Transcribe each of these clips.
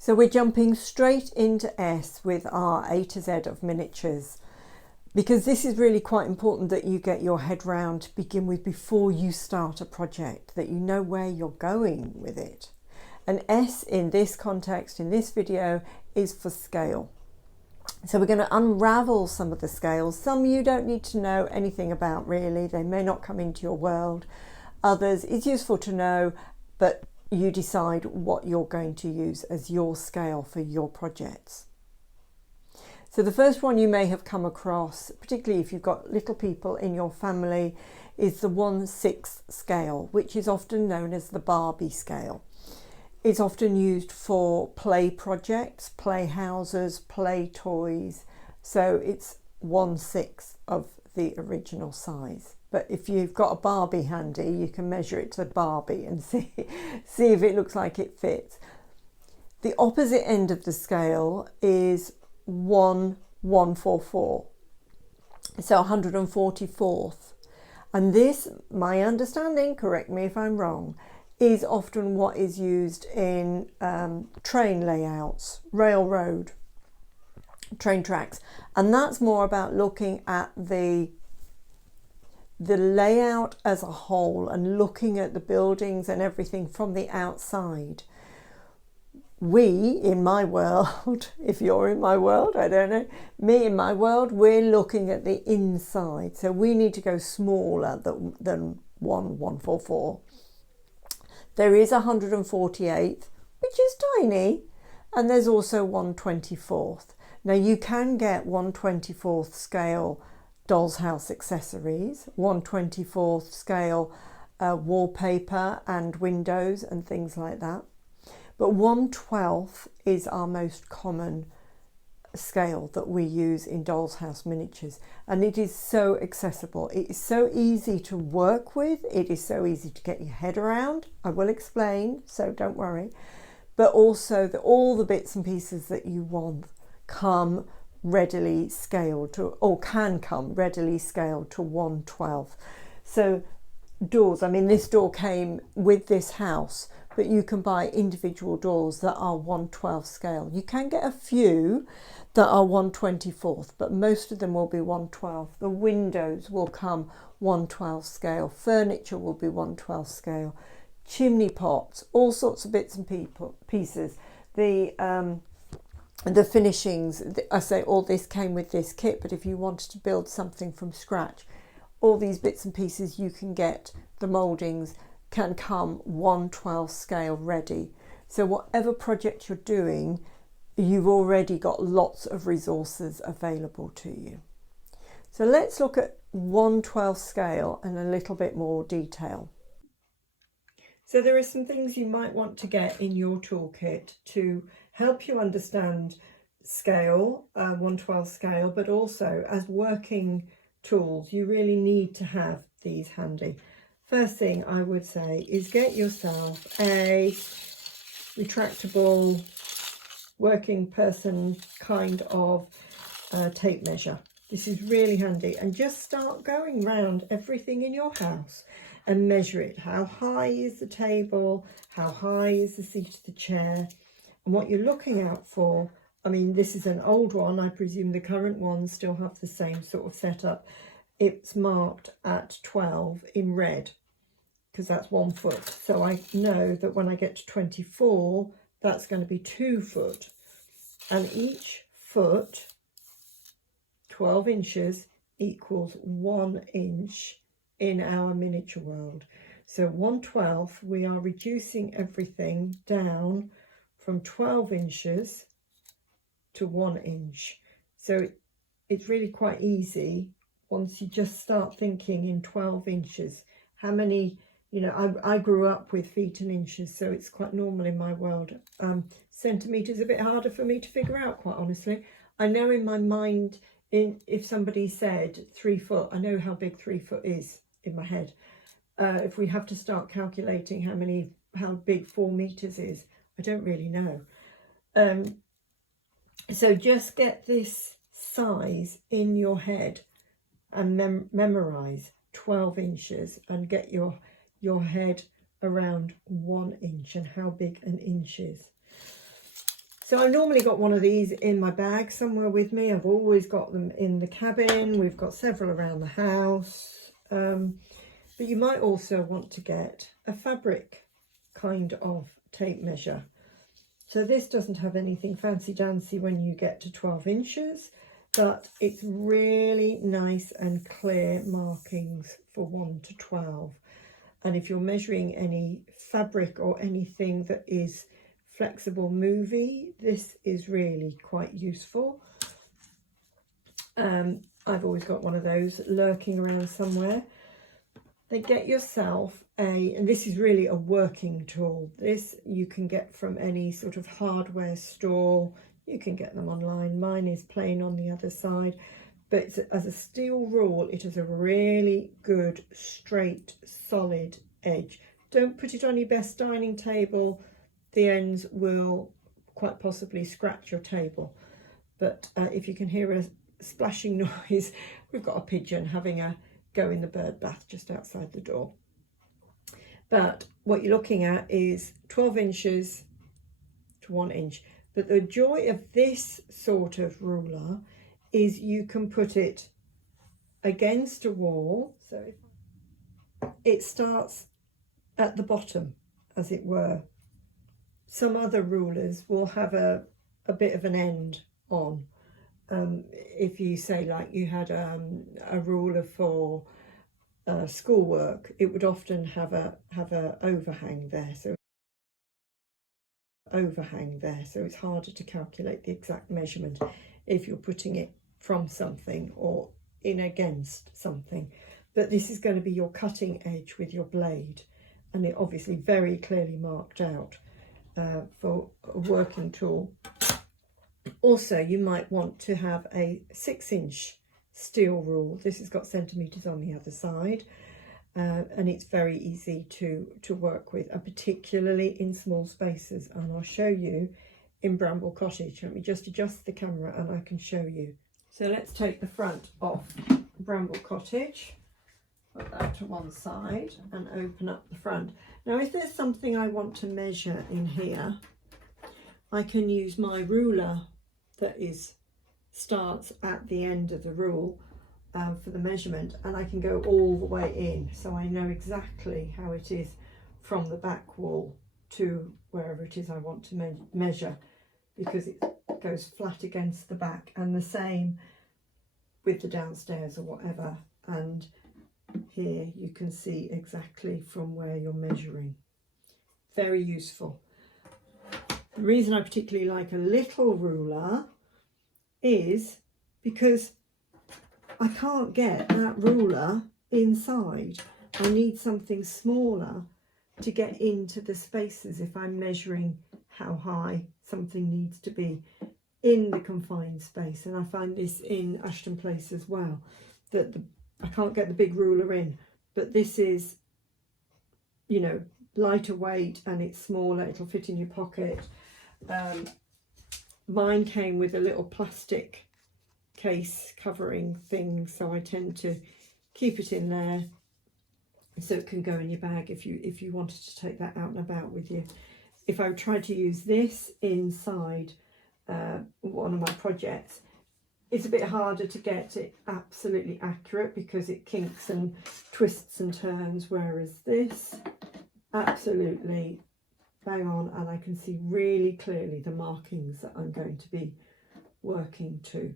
So we're jumping straight into S with our A to Z of miniatures, because this is really quite important that you get your head round to begin with before you start a project, that you know where you're going with it. And S in this context, in this video, is for scale. So we're going to unravel some of the scales. Some you don't need to know anything about really, they may not come into your world. Others it's useful to know, but you decide what you're going to use as your scale for your projects. So the first one you may have come across, particularly if you've got little people in your family, is the 1/6 scale, which is often known as the Barbie scale. It's often used for play projects, play houses, play toys. So it's 1/6 of the original size. But if you've got a Barbie handy, you can measure it to Barbie and see if it looks like it fits. The opposite end of the scale is 1/144, so 144th. And this, my understanding, correct me if I'm wrong, is often what is used in train layouts, railroad, train tracks. And that's more about looking at the layout as a whole and looking at the buildings and everything from the outside. We, in my world, if you're in my world, I don't know, me in my world, we're looking at the inside. So we need to go smaller than 1/144. There is 148th, which is tiny, and there's also 1/24th. Now you can get 1/24th scale doll's house accessories, 1/24th scale wallpaper and windows and things like that. But 1/12 is our most common scale that we use in doll's house miniatures, and it is so accessible. It is so easy to work with. It is so easy to get your head around. I will explain, so don't worry. But also all the bits and pieces that you want come readily scaled to, or can come readily scaled to 1/12. So doors, I mean this door came with this house, but you can buy individual doors that are 1/12 scale. You can get a few that are 1/24th, but most of them will be 1/12. The windows will come 1/12 scale. Furniture will be 1/12 scale. Chimney pots, all sorts of bits and pieces. The finishings, I say all this came with this kit, but if you wanted to build something from scratch, all these bits and pieces you can get, the mouldings can come 1/12 scale ready. So whatever project you're doing, you've already got lots of resources available to you. So let's look at 1/12 scale in a little bit more detail. So there are some things you might want to get in your toolkit to help you understand scale, 1/12 scale, but also as working tools, you really need to have these handy. First thing I would say is get yourself a retractable working person kind of tape measure. This is really handy, and just start going round everything in your house and measure it. How high is the table? How high is the seat of the chair? And what you're looking out for, I mean, this is an old one. I presume the current ones still have the same sort of setup. It's marked at 12 in red because that's 1 foot. So I know that when I get to 24, that's going to be 2 foot. And each foot, 12 inches, equals 1 inch in our miniature world. So 1/12, we are reducing everything down from 12 inches to 1 inch. So it's really quite easy once you just start thinking in 12 inches. How many, you know, I grew up with feet and inches, so it's quite normal in my world. Centimetres a bit harder for me to figure out, quite honestly. I know in my mind, if somebody said 3 foot, I know how big 3 foot is in my head. If we have to start calculating how big 4 meters is, I don't really know. So just get this size in your head and memorize 12 inches and get your head around 1 inch and how big an inch is. So I've normally got one of these in my bag somewhere with me. I've always got them in the cabin. We've got several around the house. But you might also want to get a fabric kind of tape measure. So this doesn't have anything fancy dancy when you get to 12 inches, but it's really nice and clear markings for 1 to 12. And if you're measuring any fabric or anything that is flexible, movie, this is really quite useful. I've always got one of those lurking around somewhere. Then get yourself and this is really a working tool. This you can get from any sort of hardware store. You can get them online. Mine is plain on the other side. But as a steel rule, it has a really good, straight, solid edge. Don't put it on your best dining table. The ends will quite possibly scratch your table. But if you can hear a splashing noise, we've got a pigeon having a go in the bird bath just outside the door. But what you're looking at is 12 inches to 1 inch. But the joy of this sort of ruler is you can put it against a wall. So it starts at the bottom, as it were. Some other rulers will have a bit of an end on. If you say like you had a ruler for schoolwork, it would often have a overhang there. So it's harder to calculate the exact measurement if you're putting it from something or in against something. But this is going to be your cutting edge with your blade, and it obviously very clearly marked out for a working tool. Also, you might want to have a 6-inch steel rule. This has got centimetres on the other side, and it's very easy to work with, and particularly in small spaces. And I'll show you in Bramble Cottage. Let me just adjust the camera and I can show you. So let's take the front off Bramble Cottage, put that to one side and open up the front. Now, if there's something I want to measure in here, I can use my ruler that starts at the end of the rule for the measurement, and I can go all the way in, so I know exactly how it is from the back wall to wherever it is I want to measure, because it goes flat against the back, and the same with the downstairs or whatever. And here you can see exactly from where you're measuring. Very useful. The reason I particularly like a little ruler is because I can't get that ruler inside. I need something smaller to get into the spaces if I'm measuring how high something needs to be in the confined space. And I find this in Ashton Place as well, that I can't get the big ruler in, but this is, you know, lighter weight and it's smaller, it'll fit in your pocket. Mine came with a little plastic case covering thing, so I tend to keep it in there so it can go in your bag if you wanted to take that out and about with you. If I tried to use this inside one of my projects, it's a bit harder to get it absolutely accurate because it kinks and twists and turns, whereas this absolutely bang on, and I can see really clearly the markings that I'm going to be working to.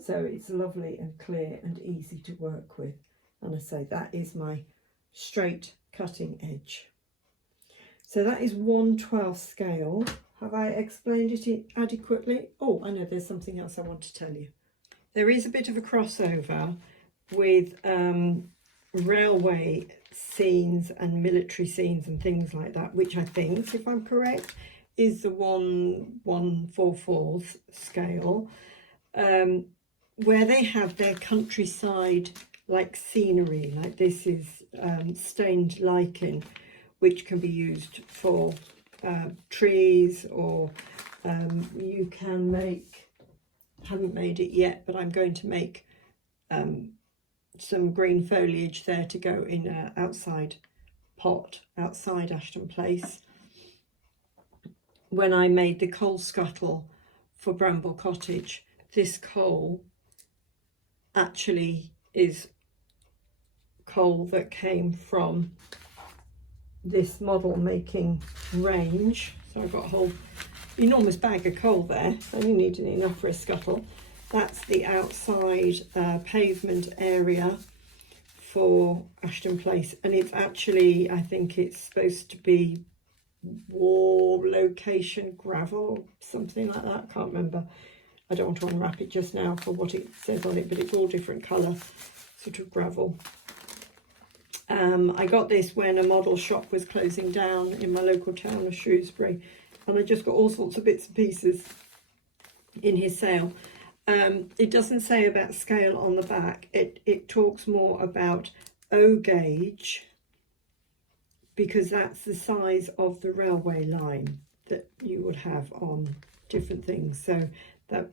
So it's lovely and clear and easy to work with. And I say that is my straight cutting edge. So that is 1/12 scale. Have I explained it adequately? Oh, I know there's something else I want to tell you. There is a bit of a crossover with railway scenes and military scenes and things like that, which I think, if I'm correct, is the 1/4 scale, where they have their countryside like scenery, like this is stained lichen, which can be used for trees, or you can make, haven't made it yet, but I'm going to make some green foliage there to go in an outside pot outside Ashton Place. when I made the coal scuttle for Bramble Cottage. This coal actually is coal that came from this model making range. So I've got a whole enormous bag of coal there. Only needed enough for a scuttle. That's the outside pavement area for Ashton Place, and it's actually, I think it's supposed to be war location gravel, something like that. I can't remember. I don't want to unwrap it just now for what it says on it, but it's all different colour, sort of gravel. I got this when a model shop was closing down in my local town of Shrewsbury, and I just got all sorts of bits and pieces in his sale. It doesn't say about scale on the back. It talks more about O gauge, because that's the size of the railway line that you would have on different things. So that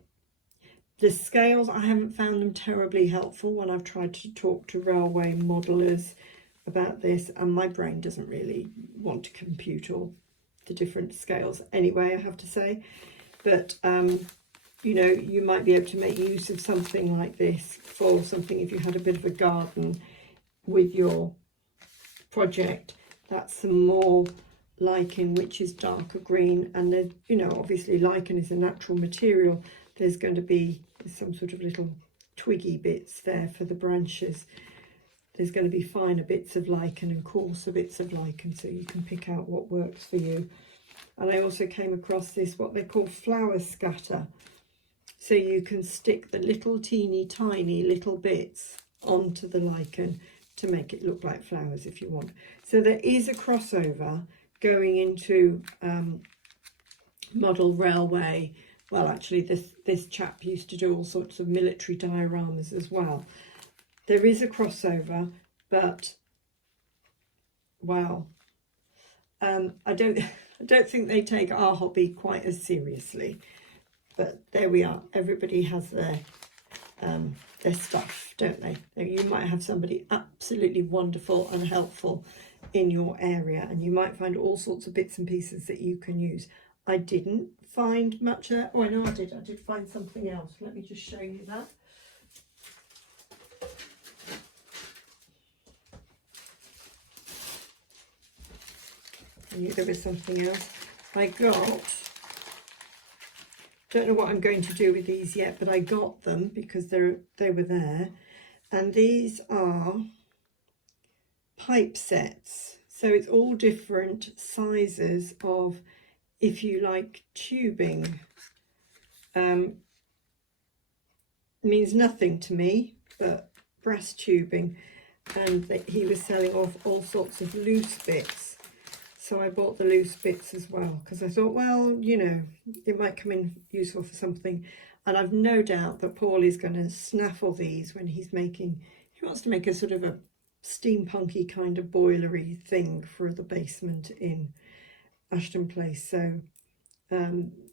the scales, I haven't found them terribly helpful when I've tried to talk to railway modelers about this, and my brain doesn't really want to compute all the different scales anyway, I have to say. But you know, you might be able to make use of something like this for something if you had a bit of a garden with your project. That's some more lichen, which is darker green, and then, you know, obviously lichen is a natural material. There's going to be some sort of little twiggy bits there for the branches. There's going to be finer bits of lichen and coarser bits of lichen, so you can pick out what works for you. And I also came across this, what they call flower scatter. So you can stick the little teeny tiny little bits onto the lichen to make it look like flowers if you want. So there is a crossover going into model railway. Well, actually this chap used to do all sorts of military dioramas as well. There is a crossover, but wow, I don't think they take our hobby quite as seriously. But there we are. Everybody has their stuff, don't they? You might have somebody absolutely wonderful and helpful in your area, and you might find all sorts of bits and pieces that you can use. I didn't find much of that. Oh, I know I did. I did find something else. Let me just show you that. I knew there was something else. I got... Don't know what I'm going to do with these yet, but I got them because they were there. And these are pipe sets. So it's all different sizes of, if you like, tubing. Means nothing to me, but brass tubing. And he was selling off all sorts of loose bits. So I bought the loose bits as well, because I thought, well, you know, it might come in useful for something. And I've no doubt that Paul is going to snaffle these when he's making, he wants to make a sort of a steampunky kind of boilery thing for the basement in Ashton Place. So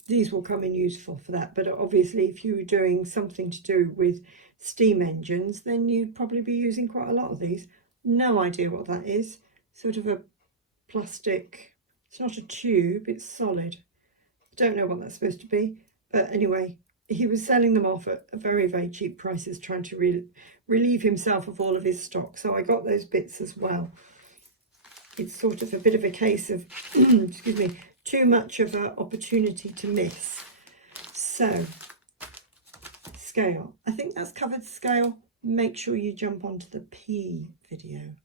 these will come in useful for that. But obviously, if you were doing something to do with steam engines, then you'd probably be using quite a lot of these. No idea what that is. Sort of a plastic, it's not a tube, it's solid. I don't know what that's supposed to be, but anyway, he was selling them off at very, very cheap prices, trying to relieve himself of all of his stock. So I got those bits as well. It's sort of a bit of a case of excuse me, too much of an opportunity to miss. So scale, I think that's covered scale. Make sure you jump onto the P video.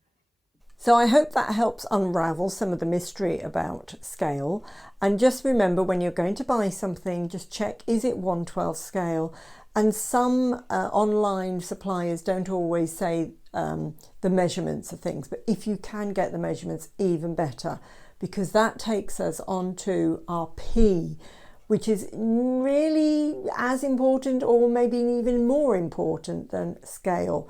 So I hope that helps unravel some of the mystery about scale. And just remember, when you're going to buy something, just check, is it 1/12 scale? And some online suppliers don't always say the measurements of things, but if you can get the measurements, even better, because that takes us on to our P, which is really as important, or maybe even more important than scale.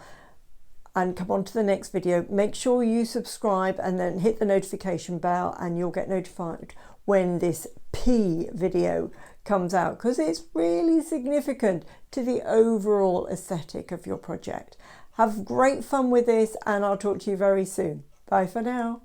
And come on to the next video. Make sure you subscribe and then hit the notification bell, and you'll get notified when this P video comes out, because it's really significant to the overall aesthetic of your project. Have great fun with this, and I'll talk to you very soon. Bye for now.